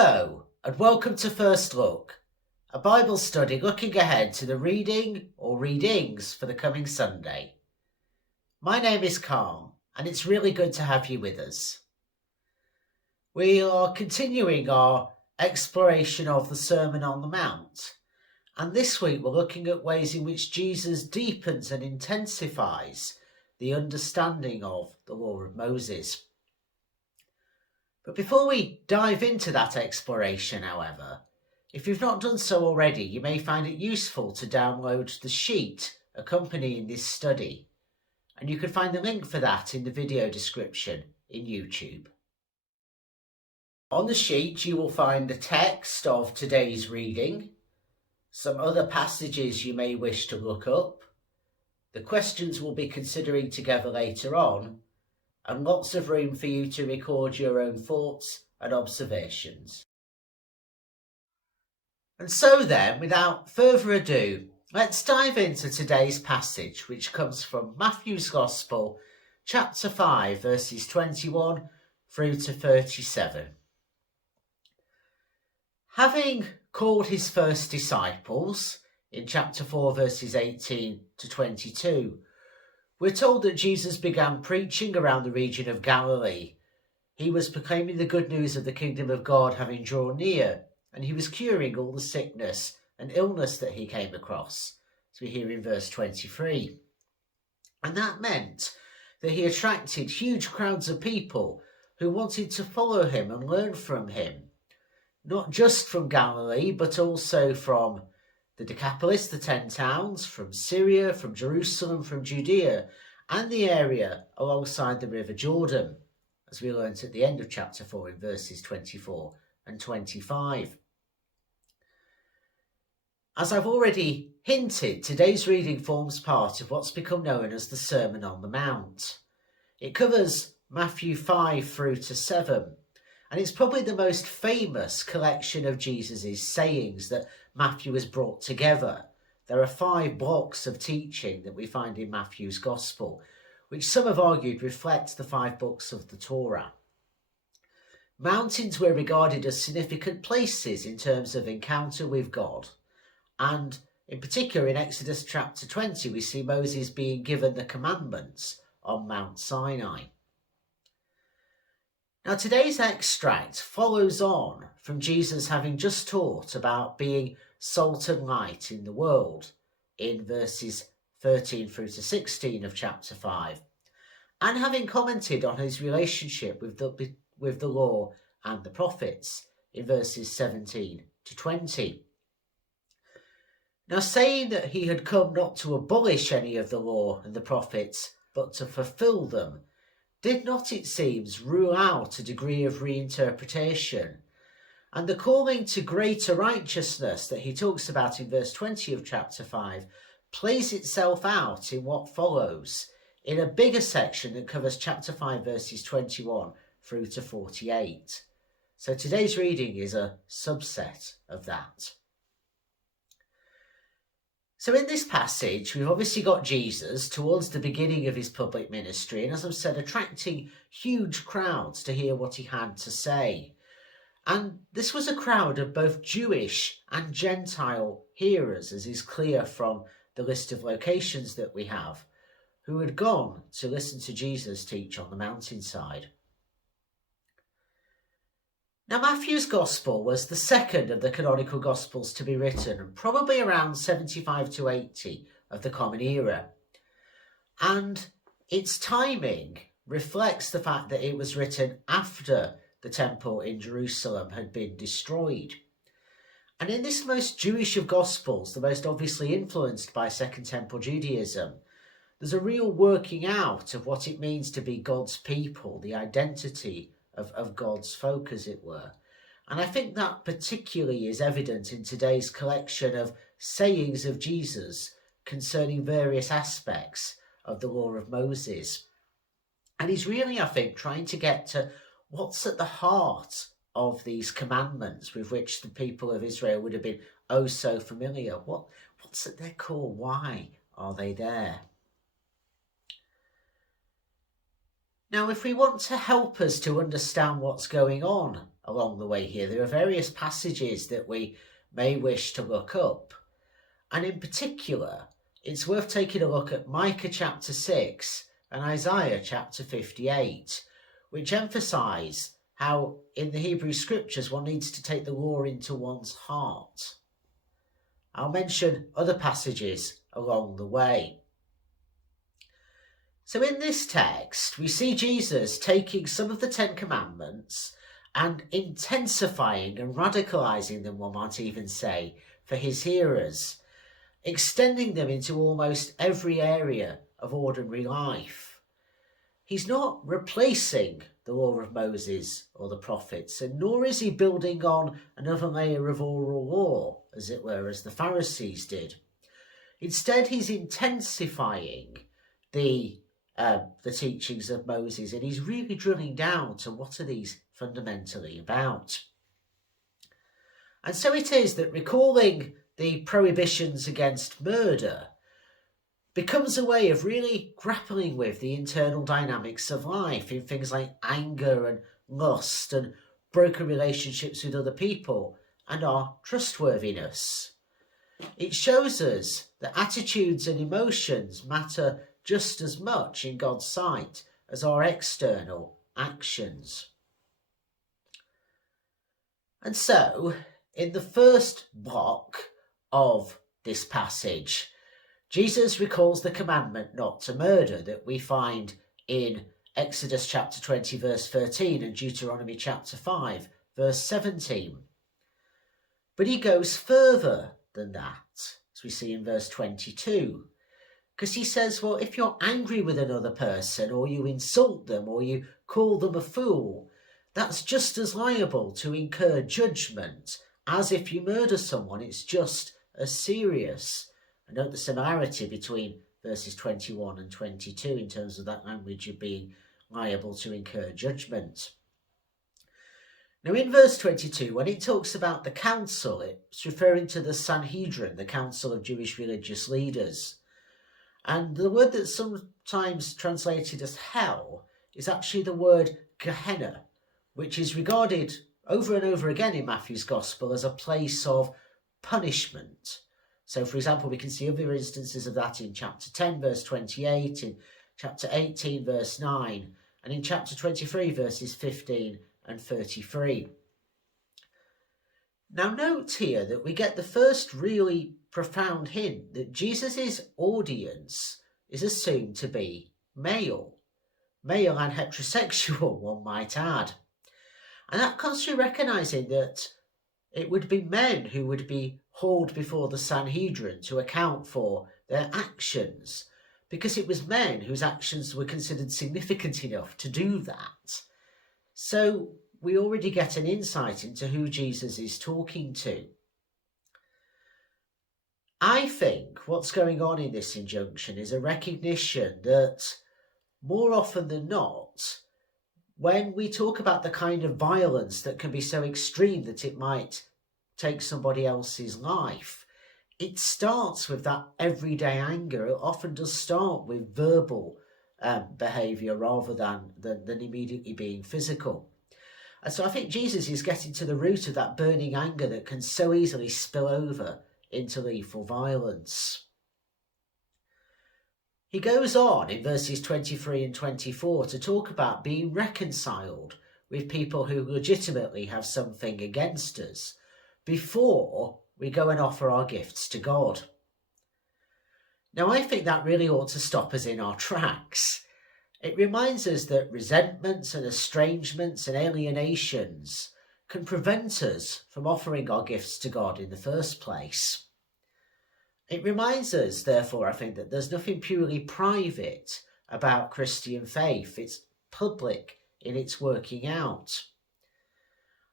Hello, and welcome to First Look, a Bible study looking ahead to the reading or readings for the coming Sunday. My name is Carl, and it's really good to have you with us. We are continuing our exploration of the Sermon on the Mount, and this week we're looking at ways in which Jesus deepens and intensifies the understanding of the law of Moses. But before we dive into that exploration, however, if you've not done so already, you may find it useful to download the sheet accompanying this study, and you can find the link for that in the video description in YouTube. On the sheet you will find the text of today's reading, some other passages you may wish to look up, the questions we'll be considering together later on, and lots of room for you to record your own thoughts and observations. And so then, without further ado, let's dive into today's passage, which comes from Matthew's Gospel, chapter 5, verses 21 through to 37. Having called his first disciples, in chapter 4, verses 18 to 22, we're told that Jesus began preaching around the region of Galilee. He was proclaiming the good news of the kingdom of God having drawn near, and he was curing all the sickness and illness that he came across, as we hear in verse 23. And that meant that he attracted huge crowds of people who wanted to follow him and learn from him, not just from Galilee, but also from the Decapolis, the 10 towns, from Syria, from Jerusalem, from Judea, and the area alongside the River Jordan, as we learnt at the end of chapter 4 in verses 24 and 25. As I've already hinted, today's reading forms part of what's become known as the Sermon on the Mount. It covers Matthew 5 through to 7, and it's probably the most famous collection of Jesus' sayings that Matthew has brought together. There are 5 blocks of teaching that we find in Matthew's Gospel, which some have argued reflect the 5 books of the Torah. Mountains were regarded as significant places in terms of encounter with God, and in particular in Exodus chapter 20 we see Moses being given the commandments on Mount Sinai. Now today's extract follows on from Jesus having just taught about being salt and light in the world in verses 13 through to 16 of chapter 5, and having commented on his relationship with the law and the prophets in verses 17 to 20. Now saying that he had come not to abolish any of the law and the prophets, but to fulfill them, did not, it seems, rule out a degree of reinterpretation. And the calling to greater righteousness that he talks about in verse 20 of chapter 5 plays itself out in what follows, in a bigger section that covers chapter 5 verses 21 through to 48. So today's reading is a subset of that. So in this passage, we've obviously got Jesus towards the beginning of his public ministry, and as I've said, attracting huge crowds to hear what he had to say. And this was a crowd of both Jewish and Gentile hearers, as is clear from the list of locations that we have, who had gone to listen to Jesus teach on the mountainside. Now, Matthew's Gospel was the second of the canonical Gospels to be written, probably around 75 to 80 of the Common Era. And its timing reflects the fact that it was written after the temple in Jerusalem had been destroyed. And in this most Jewish of Gospels, the most obviously influenced by Second Temple Judaism, there's a real working out of what it means to be God's people, the identity of God's folk, as it were. And I think that particularly is evident in today's collection of sayings of Jesus concerning various aspects of the law of Moses. And he's really, I think, trying to get to what's at the heart of these commandments with which the people of Israel would have been oh so familiar. What's at their core? Why are they there? Now, if we want to help us to understand what's going on along the way here, there are various passages that we may wish to look up. And in particular, it's worth taking a look at Micah chapter 6 and Isaiah chapter 58, which emphasize how in the Hebrew scriptures one needs to take the law into one's heart. I'll mention other passages along the way. So in this text, we see Jesus taking some of the Ten Commandments and intensifying and radicalizing them, one might even say, for his hearers, extending them into almost every area of ordinary life. He's not replacing the law of Moses or the prophets, and nor is he building on another layer of oral law, as it were, as the Pharisees did. Instead, he's intensifying the teachings of Moses, and he's really drilling down to what are these fundamentally about. And so it is that recalling the prohibitions against murder becomes a way of really grappling with the internal dynamics of life in things like anger and lust and broken relationships with other people and our trustworthiness. It shows us that attitudes and emotions matter just as much in God's sight as our external actions. And so, in the first block of this passage, Jesus recalls the commandment not to murder that we find in Exodus chapter 20 verse 13 and Deuteronomy chapter 5 verse 17. But he goes further than that, as we see in verse 22. Because he says, well, if you're angry with another person, or you insult them, or you call them a fool, that's just as liable to incur judgment as if you murder someone. It's just as serious. And note the similarity between verses 21 and 22 in terms of that language of being liable to incur judgment. Now in verse 22, when it talks about the council, it's referring to the Sanhedrin, the council of Jewish religious leaders. And the word that's sometimes translated as hell is actually the word Gehenna, which is regarded over and over again in Matthew's Gospel as a place of punishment. So, for example, we can see other instances of that in chapter 10, verse 28, in chapter 18, verse 9, and in chapter 23, verses 15 and 33. Now, note here that we get the first really profound hint that Jesus' audience is assumed to be male and heterosexual, one might add. And that comes through recognising that it would be men who would be hauled before the Sanhedrin to account for their actions, because it was men whose actions were considered significant enough to do that. So we already get an insight into who Jesus is talking to. I think what's going on in this injunction is a recognition that more often than not, when we talk about the kind of violence that can be so extreme that it might take somebody else's life, it starts with that everyday anger. It often does start with verbal behaviour rather than immediately being physical. And so I think Jesus is getting to the root of that burning anger that can so easily spill over into lethal violence. He goes on in verses 23 and 24 to talk about being reconciled with people who legitimately have something against us before we go and offer our gifts to God. Now, I think that really ought to stop us in our tracks. It reminds us that resentments and estrangements and alienations can prevent us from offering our gifts to God in the first place. It reminds us, therefore, I think, that there's nothing purely private about Christian faith. It's public in its working out.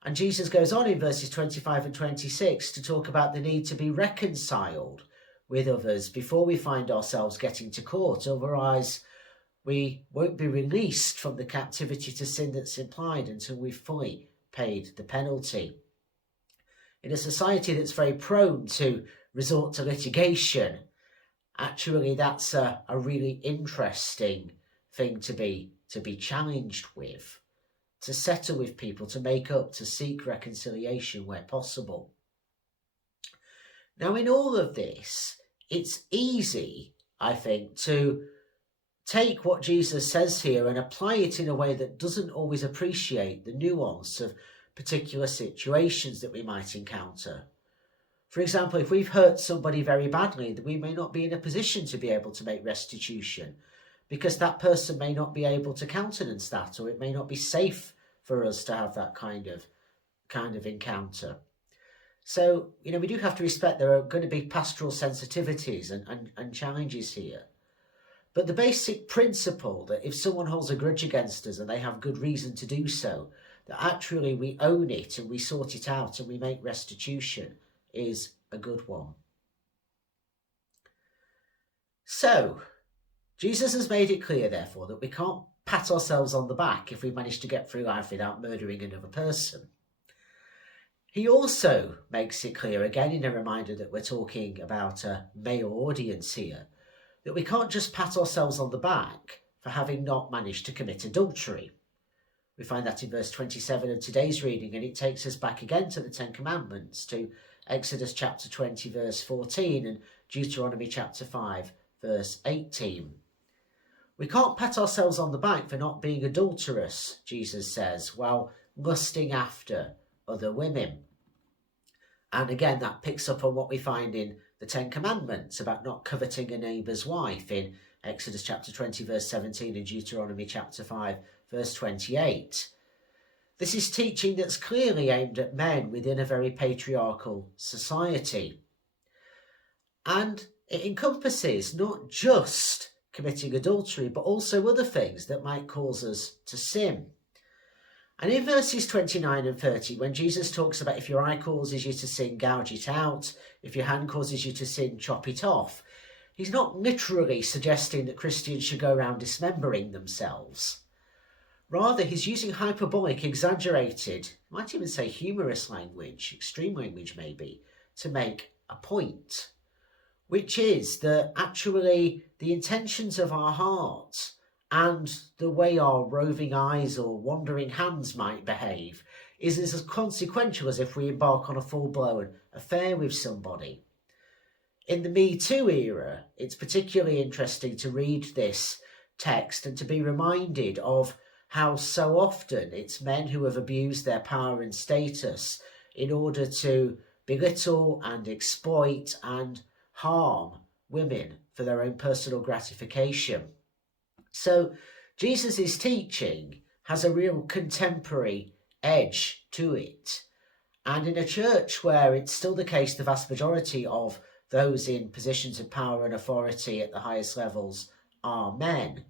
And Jesus goes on in verses 25 and 26 to talk about the need to be reconciled with others before we find ourselves getting to court. Otherwise, we won't be released from the captivity to sin that's implied until we've fully paid the penalty. In a society that's very prone to resort to litigation, actually that's a really interesting thing to be challenged with, to settle with people, to make up, to seek reconciliation where possible. Now, in all of this, it's easy, I think, to take what Jesus says here and apply it in a way that doesn't always appreciate the nuance of particular situations that we might encounter. For example, if we've hurt somebody very badly, that we may not be in a position to be able to make restitution because that person may not be able to countenance that, or it may not be safe for us to have that kind of encounter. So, we do have to respect there are going to be pastoral sensitivities and challenges here. But the basic principle that if someone holds a grudge against us and they have good reason to do so, that actually we own it and we sort it out and we make restitution is a good one. So, Jesus has made it clear, therefore, that we can't pat ourselves on the back if we manage to get through life without murdering another person. He also makes it clear, again in a reminder that we're talking about a male audience here, that we can't just pat ourselves on the back for having not managed to commit adultery. We find that in verse 27 of today's reading, and it takes us back again to the Ten Commandments, to Exodus chapter 20, verse 14, and Deuteronomy chapter 5, verse 18. We can't pat ourselves on the back for not being adulterous, Jesus says, while lusting after other women. And again, that picks up on what we find in the Ten Commandments about not coveting a neighbour's wife in Exodus chapter 20, verse 17, and Deuteronomy chapter 5, verse 28. This is teaching that's clearly aimed at men within a very patriarchal society. And it encompasses not just committing adultery, but also other things that might cause us to sin. And in verses 29 and 30, when Jesus talks about if your eye causes you to sin, gouge it out, if your hand causes you to sin, chop it off, he's not literally suggesting that Christians should go around dismembering themselves. Rather, he's using hyperbolic, exaggerated, might even say humorous language, extreme language maybe, to make a point, which is that actually the intentions of our hearts and the way our roving eyes or wandering hands might behave is as consequential as if we embark on a full-blown affair with somebody. In the Me Too era, it's particularly interesting to read this text and to be reminded of how so often it's men who have abused their power and status in order to belittle and exploit and harm women for their own personal gratification. So Jesus' teaching has a real contemporary edge to it. And in a church where it's still the case the vast majority of those in positions of power and authority at the highest levels are men,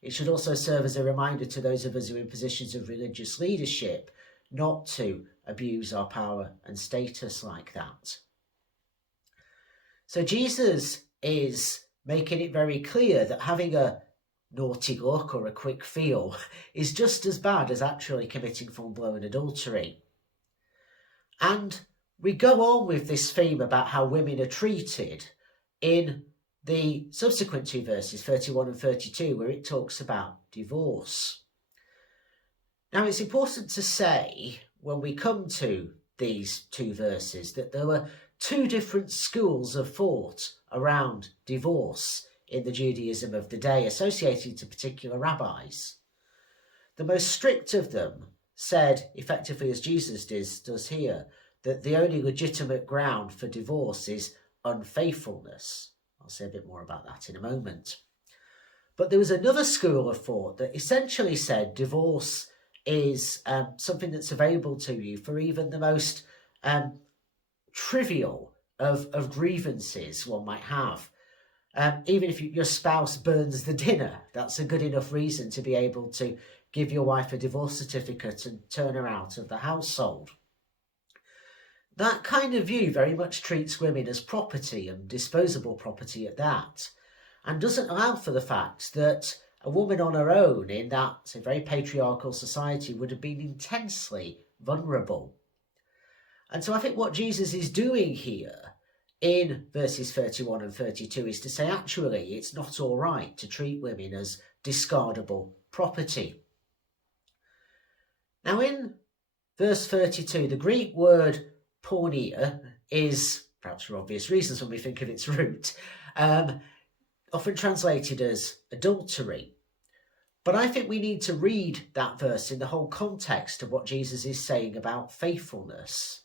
it should also serve as a reminder to those of us who are in positions of religious leadership not to abuse our power and status like that. So Jesus is making it very clear that having a naughty look or a quick feel is just as bad as actually committing full-blown adultery. And we go on with this theme about how women are treated in the subsequent two verses, 31 and 32, where it talks about divorce. Now, it's important to say, when we come to these two verses, that there were two different schools of thought around divorce in the Judaism of the day, associated to particular rabbis. The most strict of them said, effectively as Jesus does here, that the only legitimate ground for divorce is unfaithfulness. I'll say a bit more about that in a moment. But there was another school of thought that essentially said divorce is something that's available to you for even the most trivial of grievances one might have. Even if your spouse burns the dinner, that's a good enough reason to be able to give your wife a divorce certificate and turn her out of the household. That kind of view very much treats women as property, and disposable property at that, and doesn't allow for the fact that a woman on her own in that very patriarchal society would have been intensely vulnerable. And so I think what Jesus is doing here in verses 31 and 32 is to say, actually, it's not all right to treat women as discardable property. Now in verse 32, the Greek word porneia is, perhaps for obvious reasons when we think of its root, often translated as adultery. But I think we need to read that verse in the whole context of what Jesus is saying about faithfulness.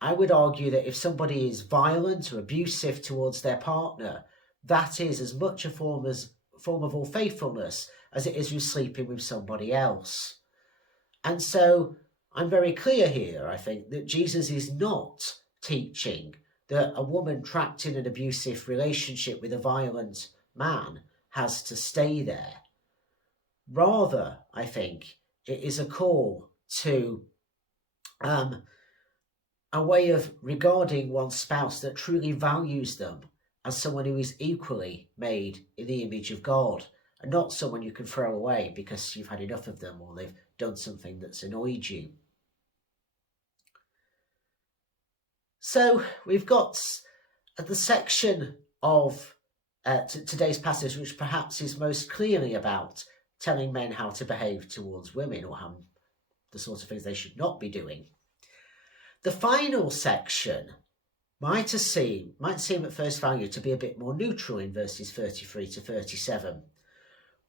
I would argue that if somebody is violent or abusive towards their partner, that is as much a form of unfaithfulness as it is with sleeping with somebody else. And so I'm very clear here, I think, that Jesus is not teaching that a woman trapped in an abusive relationship with a violent man has to stay there. Rather, I think, it is a call to a way of regarding one's spouse that truly values them as someone who is equally made in the image of God, and not someone you can throw away because you've had enough of them or they've done something that's annoyed you. So we've got the section of today's passage which perhaps is most clearly about telling men how to behave towards women, or how the sort of things they should not be doing. The final section might seem at first value to be a bit more neutral in verses 33 to 37.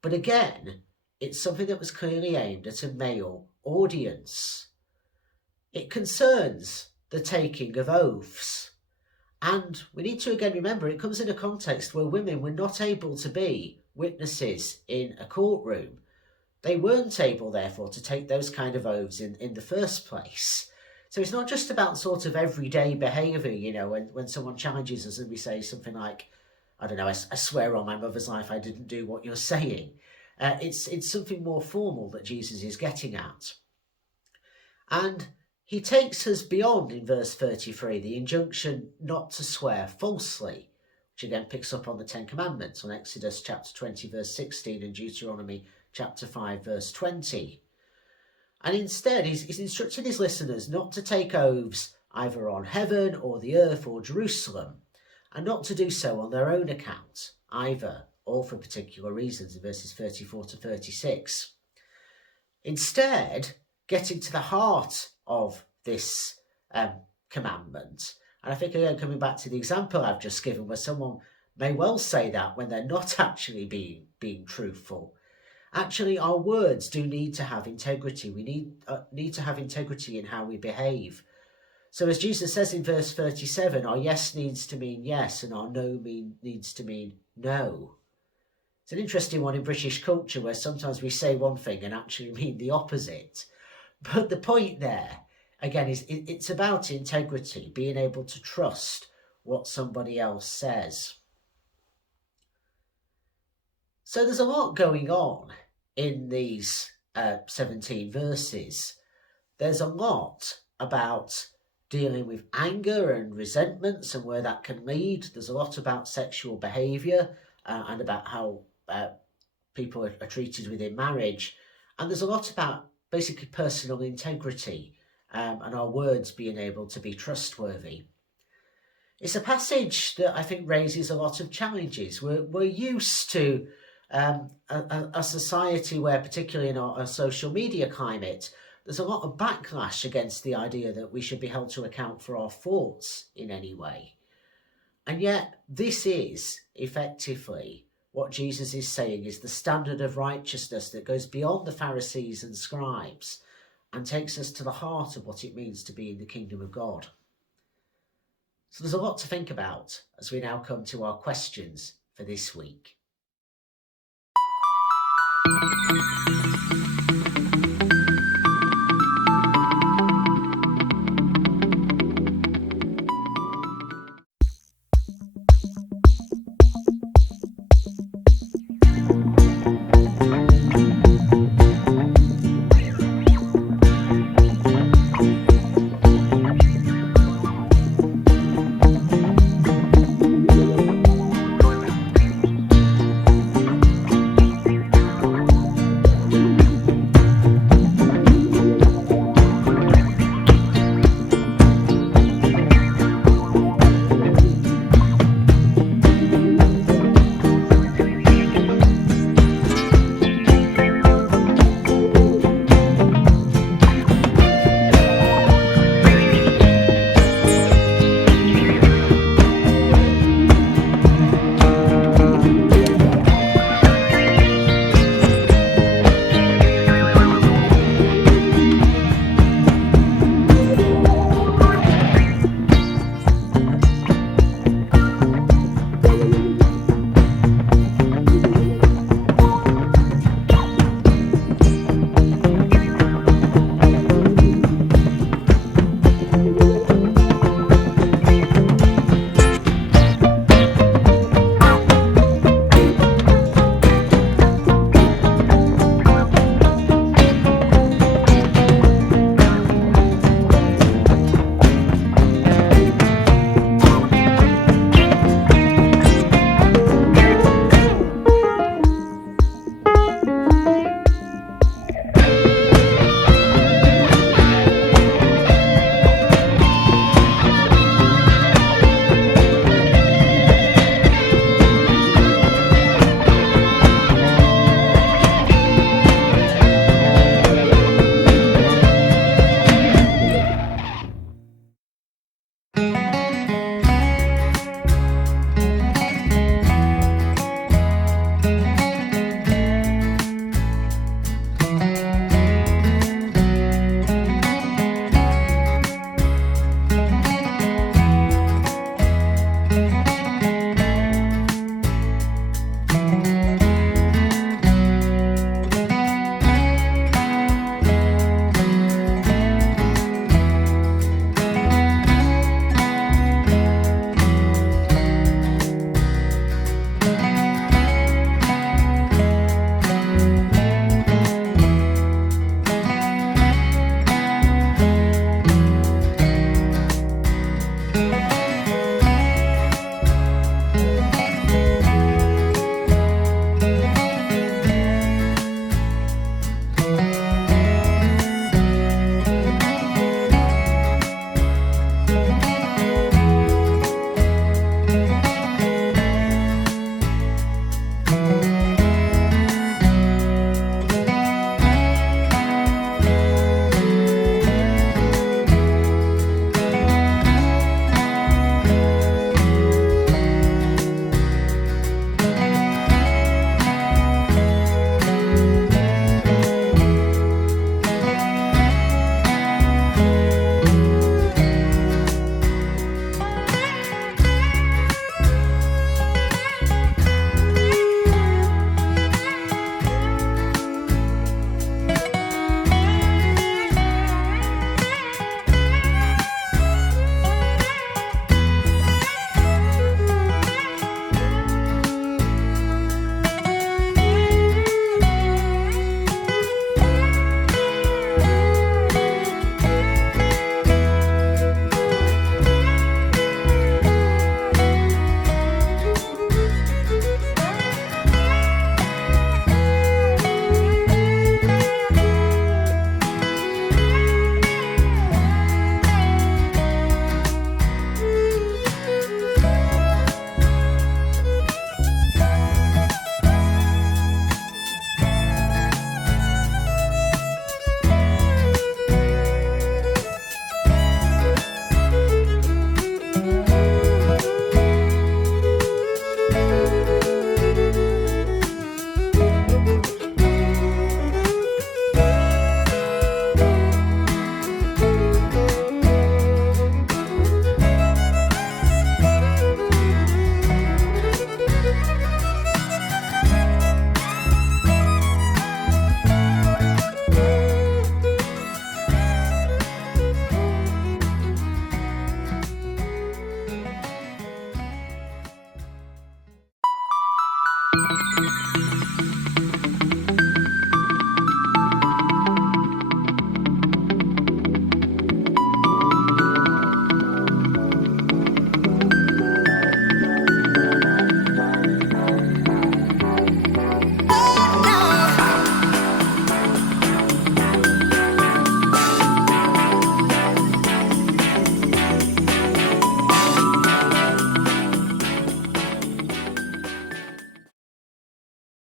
But again, it's something that was clearly aimed at a male audience. It concerns the taking of oaths. And we need to again remember it comes in a context where women were not able to be witnesses in a courtroom. They weren't able, therefore, to take those kind of oaths in the first place. So it's not just about sort of everyday behaviour, you know, when someone challenges us and we say something like, I don't know, I swear on my mother's life I didn't do what you're saying. It's something more formal that Jesus is getting at. And he takes us beyond, in verse 33, the injunction not to swear falsely, which again picks up on the Ten Commandments, on Exodus chapter 20, verse 16, and Deuteronomy chapter 5, verse 20. And instead, he's instructing his listeners not to take oaths either on heaven or the earth or Jerusalem, and not to do so on their own account either, or for particular reasons, in verses 34 to 36. Instead, getting to the heart of this commandment, and I think again coming back to the example I've just given, where someone may well say that when they're not actually being truthful. Actually, our words do need to have integrity. We need to have integrity in how we behave. So as Jesus says in verse 37, our yes needs to mean yes and our no needs to mean no. It's an interesting one in British culture where sometimes we say one thing and actually mean the opposite. But the point there, again, is it's about integrity, being able to trust what somebody else says. So there's a lot going on in these 17 verses. There's a lot about dealing with anger and resentments and where that can lead. There's a lot about sexual behaviour and about how people are treated within marriage. And there's a lot about basically personal integrity and our words being able to be trustworthy. It's a passage that I think raises a lot of challenges. We're used to a society where, particularly in our social media climate, there's a lot of backlash against the idea that we should be held to account for our thoughts in any way. And yet this is effectively what Jesus is saying is the standard of righteousness that goes beyond the Pharisees and scribes and takes us to the heart of what it means to be in the kingdom of God. So there's a lot to think about as we now come to our questions for this week.